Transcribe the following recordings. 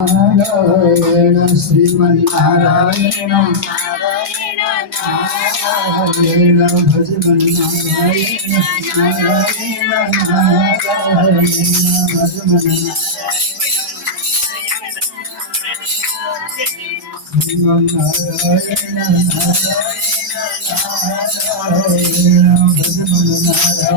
नारायण श्रीमन्नारायण नारायण नारायण भजमन नारायण नारायण नारायण भजमन श्रीमन्नारायण नारायण भजमन नारायण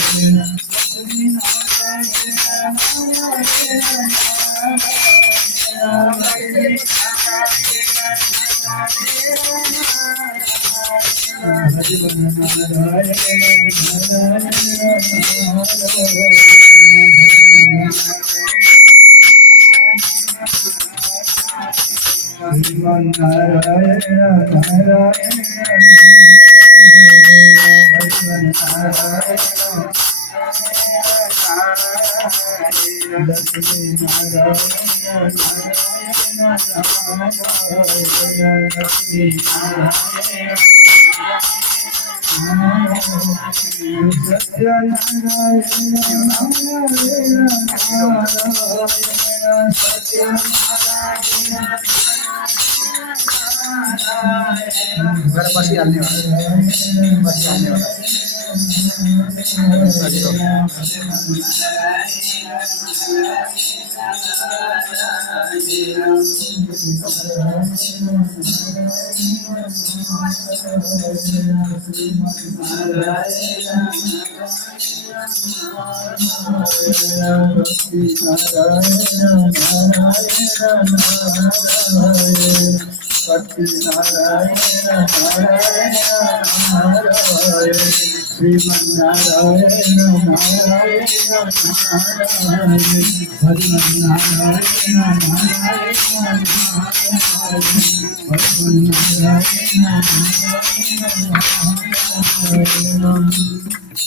नारायण श्रीमन् बस आने वाला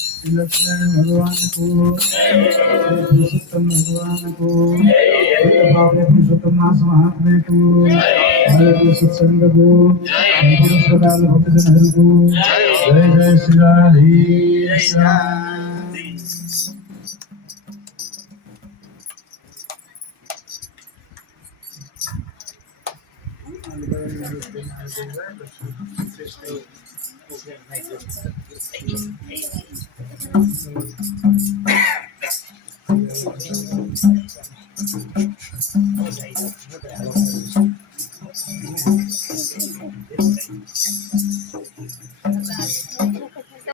भगवान को पुरुषोत्तम भगवान को पुरुषोत्तम मास महात्मे को हरे को सत्संग को पुरुषोत्तम भक्तजन हरि को जय जय श्री राधे श्याम।